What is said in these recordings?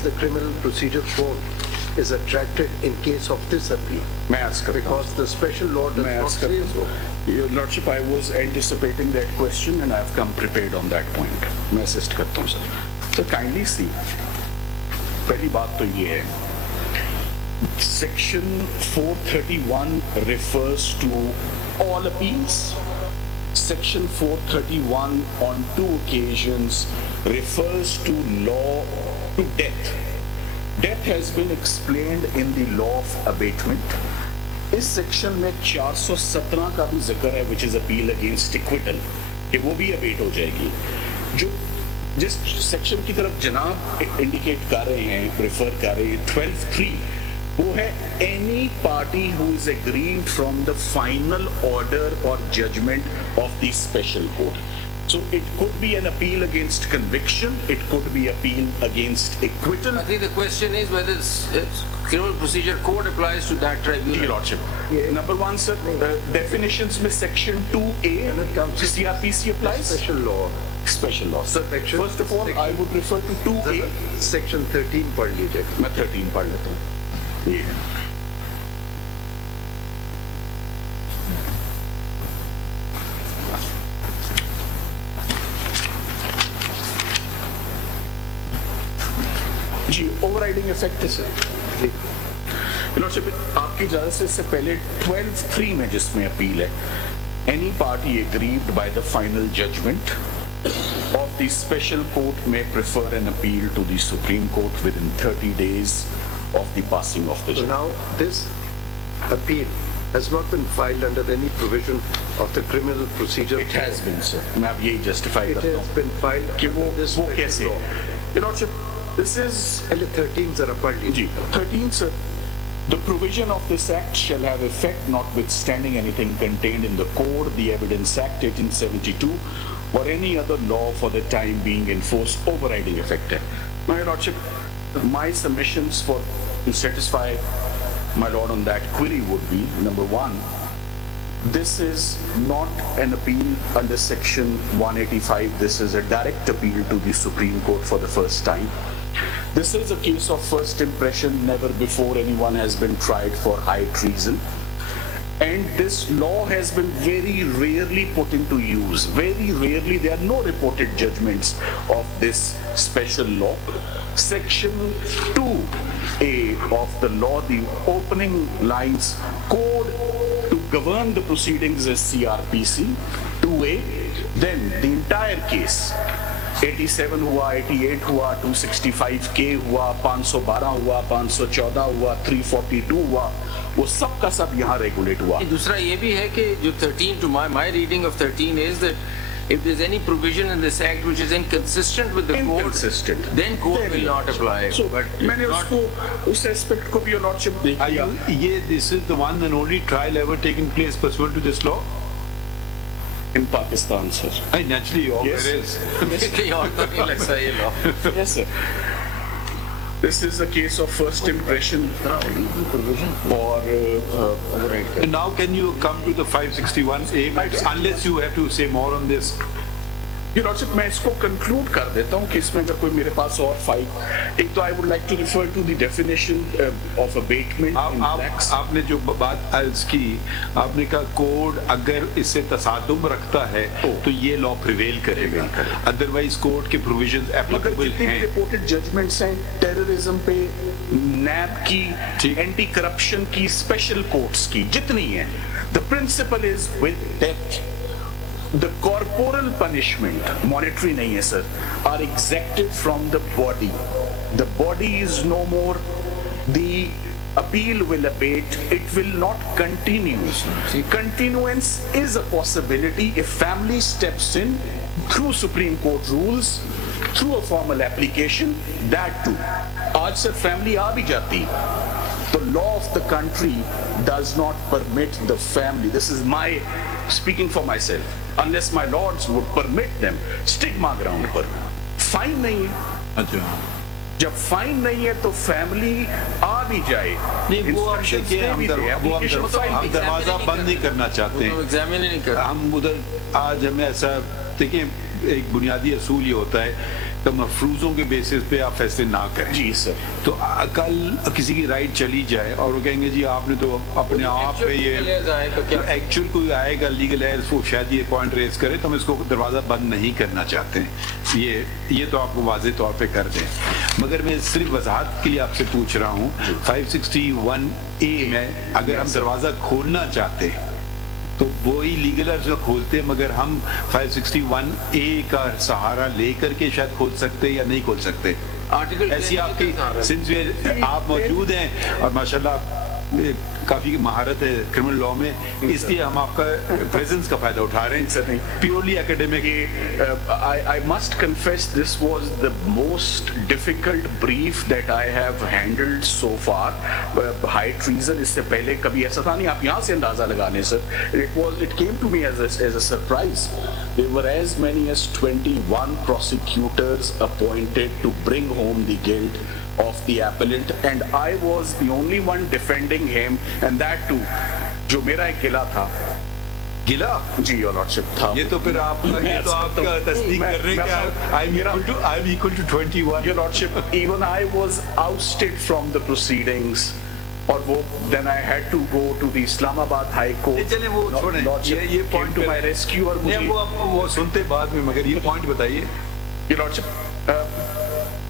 does the Criminal Procedure Code is attracted in case of this appeal? Because the special law does not say so. Your Lordship, I was anticipating that question and I have come prepared on that point. मैं assist करता हूँ sir. So kindly see. पहली बात तो ये है. Section 431 refers to all appeals. Section 431 on 2 occasions refers to law to death. Death has been explained in the law of abatement. इस section में 417 का भी जिक्र है, which is appeal against acquittal, कि वो भी अबेट हो जाएगी. जो जिस सेक्शन की तरफ जनाब इंडिकेट कर रहे हैं, प्रेफर कर रहे हैं, 12(3), वो है any party who is aggrieved from the final order or judgment of the special court. So it could be an appeal against conviction, it could be appeal against acquittal. I think the question is whether Criminal Procedure Code applies to that tribunal. Your Lordship. Number one, sir, definitions में section 2A, CRPC applies. Special law. Special law. Sir, first of all, I would refer to 2A. Section 13 पढ़ लीजिए. मैं 13 पढ़ लेता हूँ. जी overriding effect है sir. Lordship, आपकी इजाजत से इससे पहले 12(3) में जिसमें अपील है, any party aggrieved by the final judgment of the special court may prefer an appeal to the Supreme Court within 30 days of the passing of the judgment. So now this appeal has not been filed under any provision of the Criminal Procedure. It has been, sir. मैं अब यही justify करता हूँ. It has been filed कि वो under this कैसे? Your Lordship, this is 13 जरा पढ़ लीजिए. 13, sir. The provision of this act shall have effect notwithstanding anything contained in the Code, the Evidence Act 1872, or any other law for the time being in force. Overriding effect. Now, Your Lordship, my submissions to satisfy my Lord on that query would be, number one, this is not an appeal under section 185. This is a direct appeal to the Supreme Court for the first time. This is a case of first impression. Never before anyone has been tried for high treason. And this law has been very rarely put into use. Very rarely. There are no reported judgments of this special law. Section 2A of the law, the opening lines, Code to govern the proceedings is CRPC, 2A. Then the entire case, 87 हुआ, 88 हुआ, 265K हुआ, 512 हुआ, 514 हुआ, 342 हुआ, वो सब का सब यहाँ रेगुलेट हुआ. दूसरा ये भी है कि जो 13, to my reading of 13 is that if there's any provision in this act which is inconsistent with the code, then code will not apply. So, मैंने उसको उस एस्पेक्ट को भी Your Lordship देखा. ये this is the one and only trial ever taken place pursuant to this law in Pakistan, sir. Naturally, all yes. there is. कहीं और तो नहीं लगता ये law. Yes, sir. This is a case of first impression or And now can you come to the 561A unless you have to say more on this? Your Lordship, मैं इसको conclude कर देता हूँ कि इसमें अगर कोई मेरे पास और एक तो I would like to refer to the definition of abatement in blacks. आपने जो बात अर्ज की, आपने कहा कोड अगर इससे तसादुम रखता है तो ये लॉ प्रिवेल करेगा, अदरवाइज कोड के प्रोविजंस एप्लीकेबल हैं. रिपोर्टेड जजमेंट्स हैं टेररिज्म पे, नैब की, एंटी करप्शन की, स्पेशल कोर्ट्स की, जितनी हैं, the principle is with death. The corporal punishment, monetary nahi hai sir, are exacted from the body. The body is no more. The appeal will abate. It will not continue. Continuance is a possibility if family steps in through Supreme Court rules, through a formal application. That too. आज sir family आ भी जाती. The law of the country does not permit the family. This is my speaking for myself. Unless my lords would permit them, stigma ground पर fine नहीं है. जब fine नहीं है तो फैमिली आ भी जाए. नहीं, वो हम दरवाजा बंद नहीं करना चाहते हैं. हम उधर आज हमें ऐसा देखिए, एक बुनियादी असूल ये होता है तो मफरूजों के बेसिस पे आप फैसले ना करें। जी सर। तो कल किसी की राइट चली जाए और वो कहेंगे जी आपने तो अपने आप पे ये एक्चुअल कोई आएगा लीगल है वो शायद ये पॉइंट रेज करे तो हम इसको दरवाज़ा बंद नहीं करना चाहते हैं, ये तो आपको वाज़ेह तौर पे कर दें। मगर मैं सिर्फ वजाहत के लिए आपसे पूछ रहा हूँ 561A में अगर हम दरवाज़ा खोलना चाहते तो वो ही लीगल अर्ज खोलते हैं, मगर हम 561A का सहारा लेकर के शायद खोल सकते या नहीं खोल सकते। ऐसी आपकी सिंस आप मौजूद हैं और माशाल्लाह काफी महारत है क्रिमिनल लॉ में, इसलिए हम आपका प्रेजेंस का फायदा उठा रहे हैं purely academic. I must confess this was the most difficult brief that I have handled so far. High treason इससे पहले कभी ऐसा था नहीं, आप यहाँ से अंदाजा लगा लें sir. It came to me as a surprise. There were as many as 21 prosecutors appointed to bring home the guilt of the appellant, and I was the only one defending him, and that too जो मेरा एक गिला था। गिला? जी your lordship था। ये तो फिर आप ये तो आपका तस्दीक कर रहे हैं कि I'm equal to 21। Your lordship even I was ousted from the proceedings और वो then I had to go to the Islamabad High Court। चले वो छोड़ें, ये पॉइंट to my rescue और मुझे वो सुनते बाद में, मगर ये पॉइंट बताइए। योर लॉर्डशिप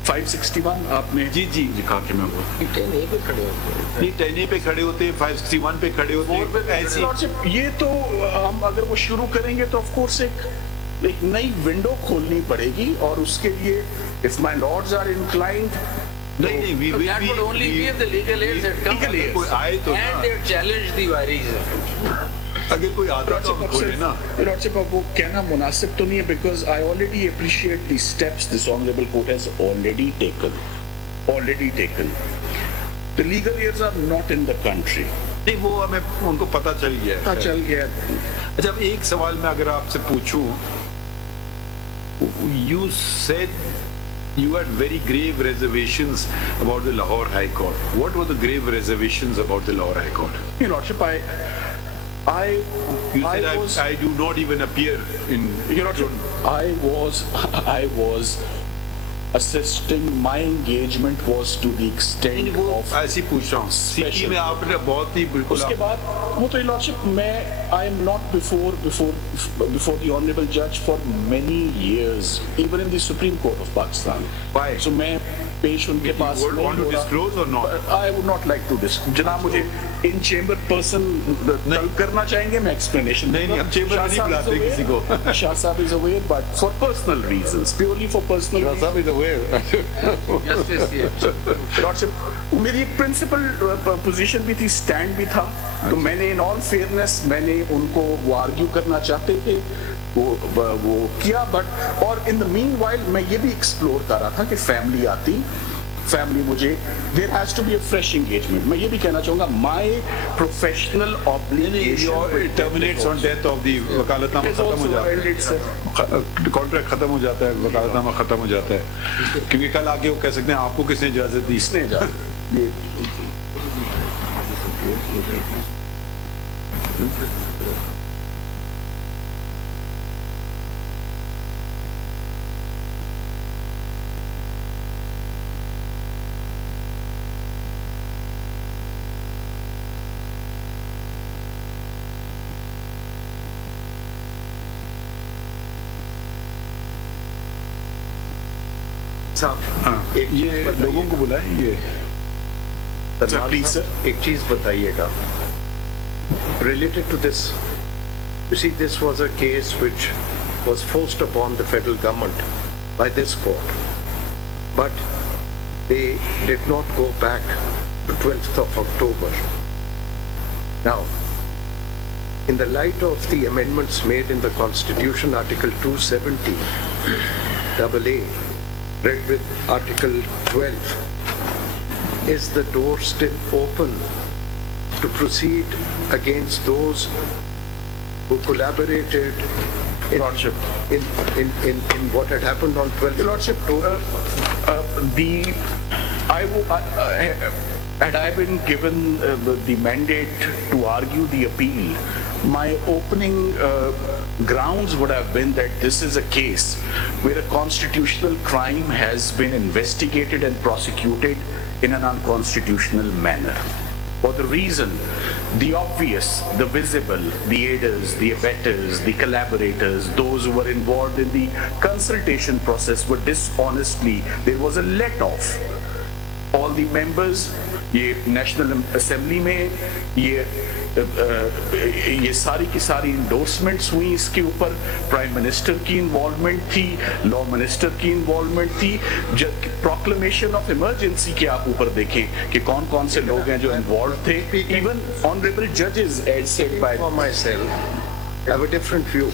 561 आपने जी कहा कि मैं वो 10A पे खड़े होते हैं, नहीं 10A पे खड़े होते हैं, 561 पे खड़े होते हैं, ऐसी लॉर्डशिप ये तो हम अगर वो शुरू करेंगे तो ऑफ कोर्स एक नई विंडो खोलनी पड़ेगी और उसके लिए if my lords are inclined नहीं that would only be if the legal aids had come कोई आए तो and they had challenged the violations। अगर कोई आता तो हम खोले ना। लॉर्डशिप अब वो कहना मुनासिब तो नहीं है because I already appreciate the steps this honorable court has already taken। The legal aids are not in the country। नहीं वो हमें उनको पता चल गया। चल गया। अच्छा अब एक सवाल मैं अगर आपसे पूछूं, you said you had very grave reservations about the Lahore High Court. What were the grave reservations about the Lahore High Court? Your Lordship, You said I do not even appear in. Your Lordship, I was assisting. My engagement was to the extent of. ऐसी पूछ रहा हूँ। City में आपने बहुत ही बिल्कुल। उसके बाद वो तो Your Lordship I am not before the honorable judge for many years, even in the Supreme Court of Pakistan. Why? So मैं पेश उनके पास नहीं। Want to disclose or not? I would not like to disclose। जनाब मुझे इन chamber person तलब करना चाहेंगे, मैं एक्सप्लेनेशन नहीं हम चेंबर नहीं बुलाते किसी को। शाह साहब is aware, but for personal reasons, purely for personal reasons। Shah साहब is aware। Lordship, मेरी एक प्रिंसिपल पोजीशन भी थी, स्टैंड भी था, तो मैंने इन ऑल फेयरनेस मैंने उनको वो आर्ग्यू करना चाहते थे वो किया, बट और इन द मीनवाइल मैं ये भी एक्सप्लोर कर रहा था कि फैमिली मुझे there has to be a fresh engagement. मैं ये भी कहना चाहूंगा my professional obligation terminates on death of the vakalatnama खत्म हो जाता है, कॉन्ट्रैक्ट खत्म हो जाता है, वकालतनामा खत्म हो जाता है, क्योंकि कल आके वो कह सकते हैं आपको किसने इजाजत दी? इसने इजाजत ये लोगों को बुलाएं। ये प्लीज सर एक चीज बताइएगा related to this. You see, this was a case which was forced upon the federal government by this court, but they did not go back to 12th of October. Now, in the light of the amendments made in the Constitution, Article 270 AA, read with Article 12, is the door still open to proceed against those who collaborated in what had happened on 12th? Lordship, had I been given the mandate to argue the appeal, my opening grounds would have been that this is a case where a constitutional crime has been investigated and prosecuted in an unconstitutional manner. For the reason, the obvious, the visible, the aiders, the abettors, the collaborators, those who were involved in the consultation process were dishonestly, there was a let-off. All the members, ये national assembly में ये सारी की सारी endorsements हुई इसके ऊपर, prime minister की इन्वॉल्वमेंट थी, लॉ मिनिस्टर की इन्वॉल्वमेंट थी, प्रोक्लेमेशन ऑफ इमरजेंसी के आप ऊपर देखें कि कौन कौन से लोग हैं जो इन्वॉल्व थे, इवन ऑनरेबल जजेस as said by myself have a different view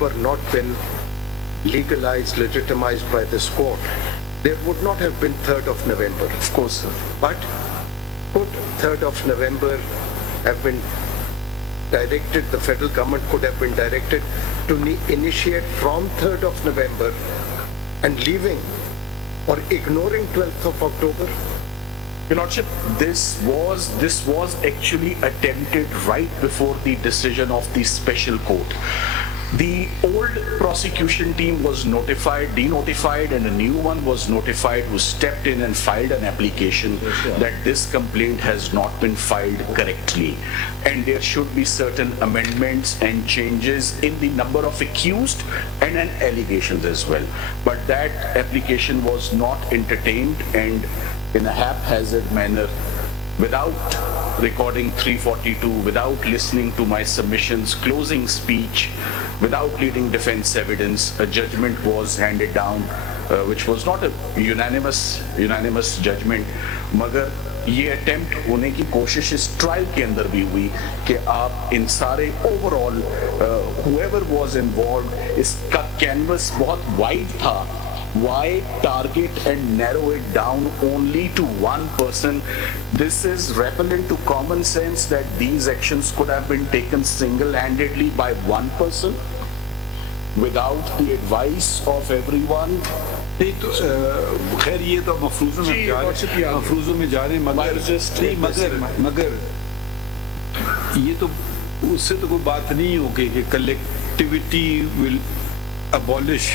were not been legalized, legitimized by this court, there would not have been 3rd of November. Of course, sir. But could 3rd of November have been directed, the federal government could have been directed to initiate from 3rd of November and leaving or ignoring 12th of October? Your Lordship, this was actually attempted right before the decision of the special court. The old prosecution team was notified, denotified, and a new one was notified who stepped in and filed an application that this complaint has not been filed correctly. And there should be certain amendments and changes in the number of accused and an allegations as well. But that application was not entertained, and in a haphazard manner, without recording 342, without listening to my submissions, closing speech, without leading defense evidence, a judgment was handed down, which was not a unanimous judgment. मगर ये attempt होने की कोशिश इस trial के अंदर भी हुई कि आप इन सारे ओवरऑल whoever was involved, इसका कैनवस बहुत वाइड था. Why target and narrow it down only to one person? This is repellent to common sense that these actions could have been taken single-handedly by one person without the advice of everyone. नहीं तो खैर ये तो मफरूज़ों में जा रहे मगर ये तो उससे तो कोई बात नहीं होगी कि collectivity will abolish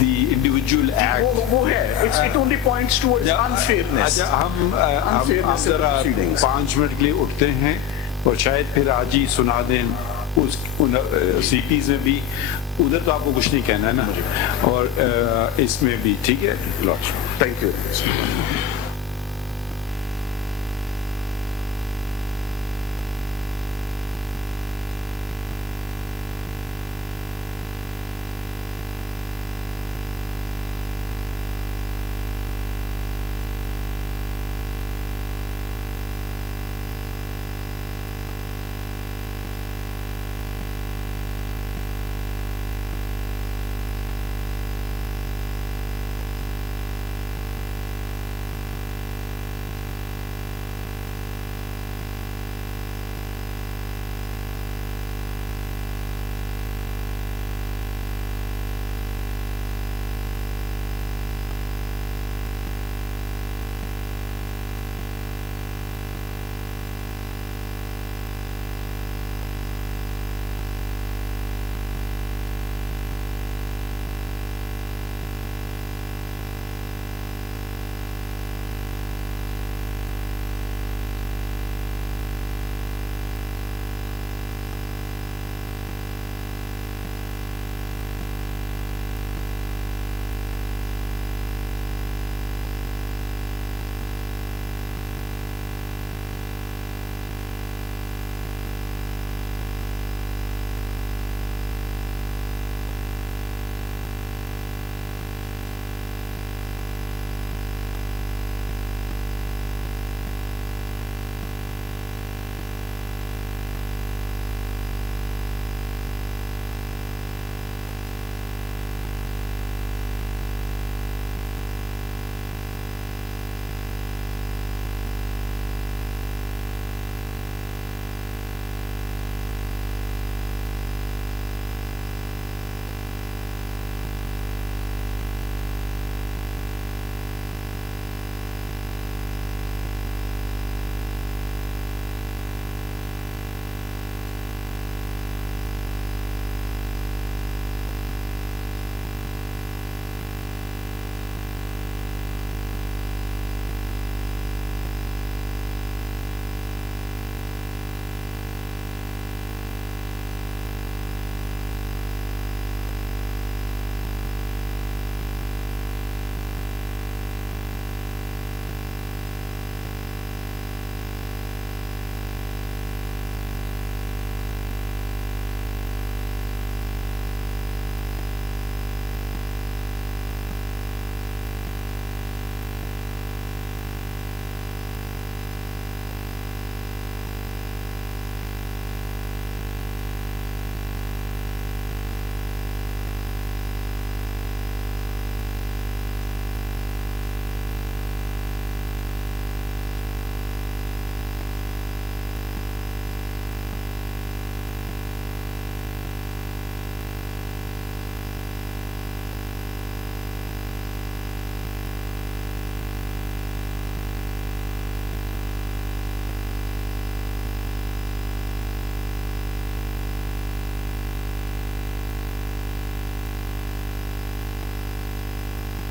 the individual act. वो है. It only points towards unfairness. हम जरा 5 मिनट के लिए उठते हैं और शायद फिर आज ही सुना दें उस सीपी से भी. उधर तो आपको कुछ नहीं कहना है ना, और इसमें भी ठीक है. Thank you.